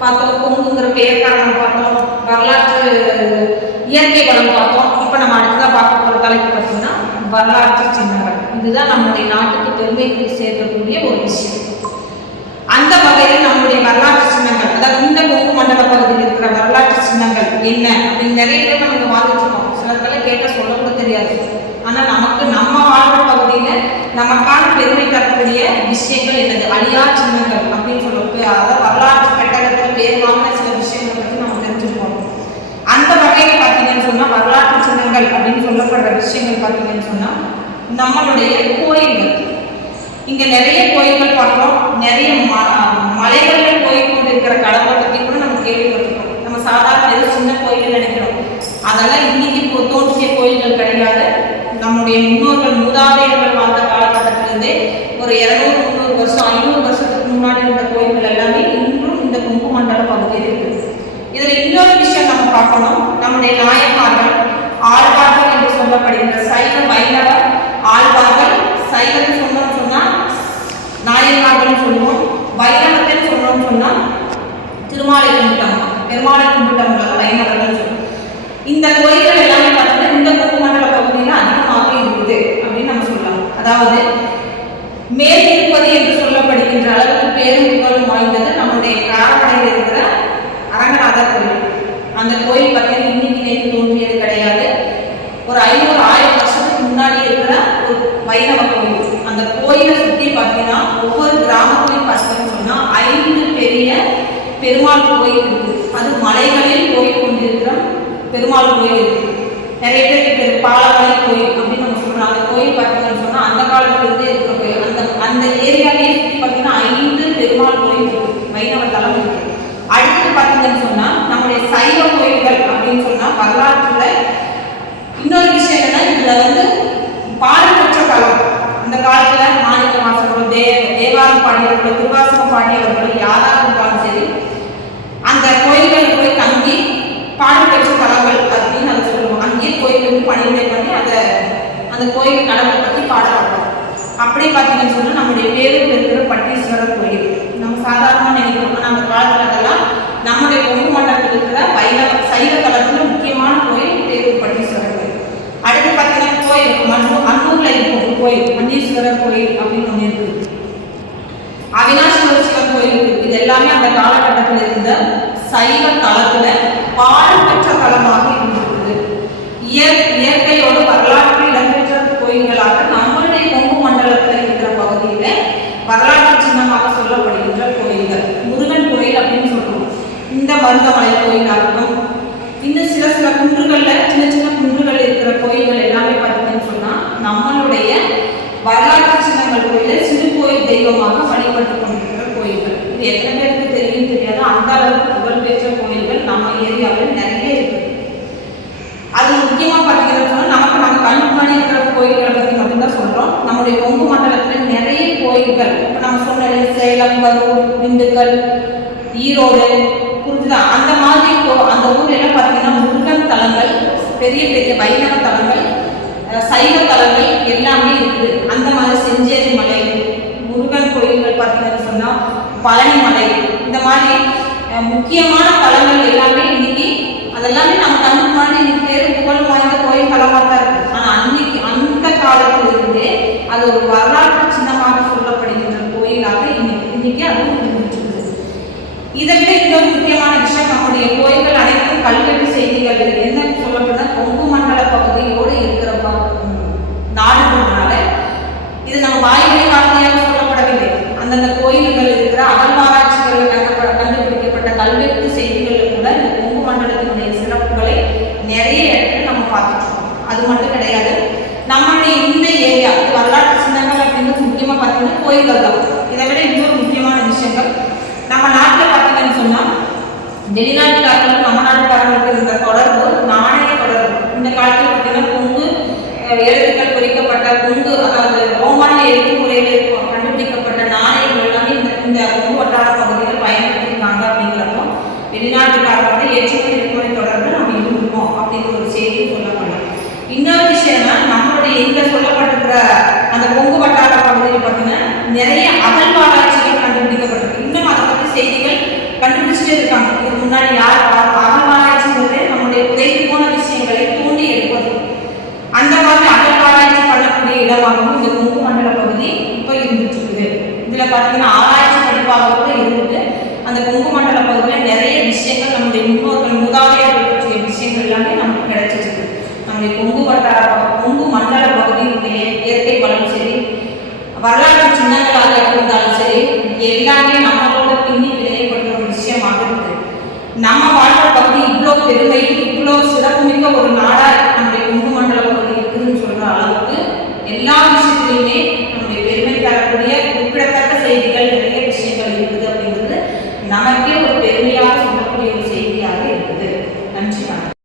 பார்த்தோம் கொங்குங்கிற பெயர் காரணம் பார்த்தோம் வரலாற்று இயற்கை வளம் பார்த்தோம். இப்போ நம்ம அடுத்ததாக பார்க்க போகிற தலைப்பு பார்த்தீங்கன்னா வரலாற்று சின்னங்கள். இதுதான் நம்முடைய நாட்டுக்கு பெருமைக்கு சேர்க்கக்கூடிய ஒரு விஷயம். அந்த வகையில் நம்முடைய வரலாற்று சின்னங்கள் அதாவது இந்த கொங்கு மண்டல பகுதியில் இருக்கிற வரலாற்று சின்னங்கள் என்ன? அப்படின்னு நிறைய பேர் நம்ம இங்க வாழ்ந்துட்டு இருக்கோம் கேட்டால் சொல்ல கூட தெரியாது. ஆனா நமக்கு நம்ம வாழ்ற பகுதியில நமக்கான பெருமை தரக்கூடிய விஷயங்கள் என்னது? அழியா சின்னங்கள் அப்படின்னு சொல்லுறது அதாவது வரலாற்று பெட்டகத்தில் பேர் வாங்கின சில விஷயங்களை பற்றி நம்ம தெரிஞ்சுருக்கோம் அந்த வகையில் பார்த்தீங்கன்னு சொன்னா வரலாற்று சின்னங்கள் அப்படின்னு சொல்லப்படுற விஷயங்கள் பார்த்தீங்கன்னு சொன்னா நம்மளுடைய கோயில்கள். இங்க நிறைய கோயில்கள் பார்க்கிறோம். நிறைய ம- மலைகள்ல கோயில் கொண்டு இருக்கிற கடவுளை பத்தி கூட நம்ம கேள்விப்பட்டிருக்கோம் நம்ம சாதாரண ஏதோ சின்ன கோயில் நினைக்கிறோம் அதெல்லாம் இன்னைக்கு இப்போ தோன்றிய கோயில்கள் கிடையாது நம்முடைய முன்னோர்கள் மூதாதையர்கள் வாழ்ந்த காலகட்டத்திலிருந்தே ஒரு இரநூறு முந்நூறு வருஷம் ஐநூறு வருஷத்துக்கு முன்னாடி இருந்த கோயில்கள் எல்லாமே இன்றும் இந்த கொங்கு மண்டல பகுதியில் இருக்குது. இதுல இன்னொரு விஷயம் நம்ம பார்க்கணும். நம்முடைய நாயன்மார்கள் ஆழ்வார்கள் என்று சொல்லப்படுகின்ற சைவ வைணவ ஆழ்வார்கள் சைவத்தை சொன்னோம்னு சொன்னா நாயன்மார்கள் சொல்லுவோம் வைணவத்தை சொன்னோம்னு சொன்னா திருமாலை கும்பிட்டாங்க பெருமாளை கும்பிட்டம் வைணவர்கள் சொல்லுவோம். இந்த கோயில்கள் எல்லாமே பார்த்தீங்கன்னா இந்த கும்பமண்டல பகுதியில் அதிகமாக இருக்குது அப்படின்னு நம்ம சொல்லலாம். அதாவது மேல் இருப்பது என்று சொல்லப்படுகின்ற அளவுக்கு பேரும் புகழும் வாய்ந்தது நம்முடைய காரமடையில் இருக்கிற அரங்கநாதர் கோயில். அந்த கோயில் பார்த்தீங்கன்னா இன்னைக்கு நேற்று தோன்றியது கிடையாது. ஒரு ஐநூறு ஆயிரம் வருஷத்துக்கு முன்னாடி இருக்கிற ஒரு வைணவ கோயில். அந்த கோயிலை சுற்றி பார்த்தீங்கன்னா ஒவ்வொரு கிராமத்திலையும் பார்த்தீங்கன்னு சொன்னா ஐந்து பெரிய பெருமாள் கோயில் இருக்கு. அது மலைகளில் கோயில் கொண்டிருக்கிற பெருமாள் கோயில் இருக்கு நிறைய பேருக்கு பேர் பாலமலை கோயில் அப்படின்னு நம்ம சொல்றோம் அந்த கோயில் பார்த்தீங்கன்னு சொன்னா அந்த காலத்துல இருந்தே இருக்கிற கோயில் அந்த அந்த சுற்றி பார்த்தீங்கன்னா ஐந்து பெருமாள் கோயில் இருக்கு. வைணவ தலம் இருக்கு. அடுத்து பார்த்தீங்கன்னு சொன்னா நம்முடைய சைவ கோயில்கள் அப்படின்னு சொன்னா வரலாற்றுல இன்னொரு விஷயம் என்னன்னா இதுல வந்து பாடல் காலம். அந்த காலத்துல மாணிக்க வாசகரும் தே தேவாரம் பாடியவர்களும் திருவாசகம் பாடியவர்களும் யாராக இருந்தாலும் சரி அந்த கோயில்கள் போய் தங்கி பாடல் தலங்கள் அப்படின்னு அதை சொல்லுவோம். அங்கேயே கோயிலுக்கு பணிவிடை பண்ணி அதை அந்த கோயில் கடவுளை பற்றி பாடப்படும் அப்படி பார்த்தீங்கன்னு சொன்னால் நம்முடைய பேரில் இருக்கிற பட்டீஸ்வரர் கோயில். நம்ம சாதாரணமாக நினைக்கிறோம். நம்ம அந்த நம்முடைய கொங்கு மண்டலத்தில் இருக்கிற வைணவ சைவ தளத்தில் முக்கியமான கோயில் பேரூர் பட்டீஸ்வரர் கோயில். அடுத்து பார்த்தீங்கன்னா கோயில் மண்ணூர் அன்னூரில் இருக்கும் ஒரு கோயில் மன்னீஸ்வரர் கோயில் அப்படின்னு ஒன்று இருக்குது அவினாஷிவர சிவன் கோயில் இது எல்லாமே அந்த காலகட்டத்தில் இருந்த சைவ தளத்தில் பாடல் பெற்ற தலமாக இருந்திருக்குது இயற் இயற்கையோடு வரலாற்று இடம்பெற்ற கோயில்களாக நம்மளுடைய கொங்கு மண்டலத்தில் இருக்கிற பகுதியில வரலாற்று சின்னமாக சொல்லப்படுகின்ற கோயில்கள் முருகன் கோயில் அப்படின்னு சொல்றோம் இந்த மருதமலை கோயிலாகட்டும் இன்னும் சில சில குன்றுகள்ல சின்ன சின்ன குன்றுகள் இருக்கிற கோயில்கள் எல்லாமே பார்த்தீங்கன்னு சொன்னா நம்மளுடைய வரலாற்று சின்னங்கள் கோயில சிறு கோயில் தெய்வமாக வழிபட்டு கொண்டிருக்கிற கோயில்கள். இது எத்தனை பேருக்கு தெரியும் தெரியாது? அந்த அளவுக்கு புகழ்பெற்ற கோயில்கள் நம்ம ஏரியாவில் நிறைய இருக்கு. அது முக்கியமா பார்த்தீங்கன்னா சொன்னா, நமக்கு நம்ம கண் முன்னாடி இருக்கிற கோயில்களை பத்தி மட்டும்தான் சொல்றோம். நம்முடைய கொங்கு மண்டலத்துல நிறைய கோயில்கள். இப்ப நம்ம சொன்ன சேலம் கரூர் திண்டுக்கல் ஈரோடு பெரிய பெரிய வைணவ தலங்கள் சைவ தலங்கள் எல்லாமே இருக்குது. அந்த மாதிரி செஞ்சேரி மலை முருகன் கோயில்கள் பார்த்தீங்கன்னு சொன்னா பழனி மலை இந்த மாதிரி முக்கியமான தலங்கள் எல்லாமே இன்னைக்கு அதெல்லாமே நம்ம தமிழ் மாதிரி இன்னைக்கு பேர் புகழ் வாய்ந்த கோயில் தலமாக தான் இருக்கு. ஆனா அன்னைக்கு அந்த காலத்தில் இருந்தே அது ஒரு வரலாற்று சின்னமாக சொல்லப்படுகின்ற கோயிலாக இன்னைக்கு இன்னைக்கு அது இருந்துட்டு இருக்குது இதை விட இன்னொரு முக்கியமான விஷயம் நம்முடைய கோயில்கள் அனைத்தும் கல்வெட்டு செய்திகள் இருக்கு. என்ன சொல்லப்படுதுன்னா கொங்கு மண்டல பகுதியோடு இருக்கிற ப- ம், நாடுகள்னால இது நம்ம வாய்மொழி வார்த்தையாக சொல்லப்படவில்லை அந்தந்த கோயில்கள் இருக்கிற அகழ்வாராய்ச்சிகள் கண்டப்ப- கண்டுபிடிக்கப்பட்ட கல்வெட்டு செய்திகளில் கூட இந்த கொங்கு மண்டலத்தினுடைய சிறப்புகளை நிறைய இடத்துல நம்ம பார்த்துட்டோம் அது மட்டும் கிடையாது. நம்மளுடைய இந்த ஏரியா வரலாற்று சின்னங்கள் அப்படின்னு முக்கியமா பார்த்தீங்கன்னா கோயில்கள் தான். இதை விட இன்னொரு முக்கியமான விஷயங்கள் நம்ம நாட்டில் பார்த்தீங்கன்னு சொன்னா வெளிநாட்டுக்காரர்களுக்கும் நம்ம நாட்டுக்காரர்களுக்கு இருந்த தொடர்பு நாணய தொடர்பு. இந்த காலத்தில் பார்த்தீங்கன்னா பொங்கு எழுத்துக்கள் குறிக்கப்பட்ட கொங்கு அதாவது ரோமானிய எழுத்து முறையில் இருக்கும் கண்டுபிடிக்கப்பட்ட நாணயங்கள் எல்லாமே இந்த இந்த கொங்கு வட்டார பகுதியில் பயன்படுத்தியிருக்காங்க அப்படிங்கிறப்போ வெளிநாட்டுக்காரர்களோட ஏற்றுமதி இறக்குமதி தொடர்பு நம்ம இருந்திருக்கோம் அப்படிங்கிற ஒரு செய்தியும் சொல்லப்படலாம் இன்னொரு விஷயம்னா நம்மளுடைய இங்க சொல்லப்பட்டிருக்கிற அந்த கொங்கு வட்டார பகுதியில் பார்த்தீங்கன்னா நிறைய அகழ்வாராய்ச்சிகள் கண்டுபிடிக்கப்பட்டிருக்கு. இன்னும் அதை பற்றி செய்திகள் கண்டுபிடிச்சிட்டே இருக்காங்க. இதுக்கு முன்னாடி யார் அகழ்வாராய்ச்சிங்கிறது நம்முடைய புதைத்து போன விஷயங்களை தூண்டி எடுப்பது. அந்த மாதிரி அகழ்வாராய்ச்சி பண்ணக்கூடிய இடமாகவும் இந்த கொங்கு மண்டல பகுதி இப்போ இருந்துட்டு இருக்குது இதுல பார்த்தீங்கன்னா ஆராய்ச்சி படிப்பாக கூட இருந்துட்டு அந்த கொங்கு மண்டல பகுதியில் நிறைய விஷயங்கள் நம்முடைய முன்னோர்கள் மூதாதையர்கள் பற்றிய விஷயங்கள் எல்லாமே நமக்கு கிடைச்சிருக்கு நம்முடைய கொங்கு வட்டார கொங்கு மண்டல பகுதியினுடைய இயற்கை வளம் சரி வரலாற்று சின்னங்களாக இருந்தாலும் சரி எல்லாமே நம்மளோட பின்னி விதைப்பட்ட ஒரு விஷயமாக இருக்குது. நம்ம வாழ்ற பகுதி இவ்வளோ பெருமை இவ்வளோ சிறப்புமிக்க ஒரு நாடாக நம்முடைய கொங்கு மண்டல பகுதி இருக்குதுன்னு சொல்கிற அளவுக்கு எல்லா விஷயத்துலையுமே நம்முடைய பெருமை தரக்கூடிய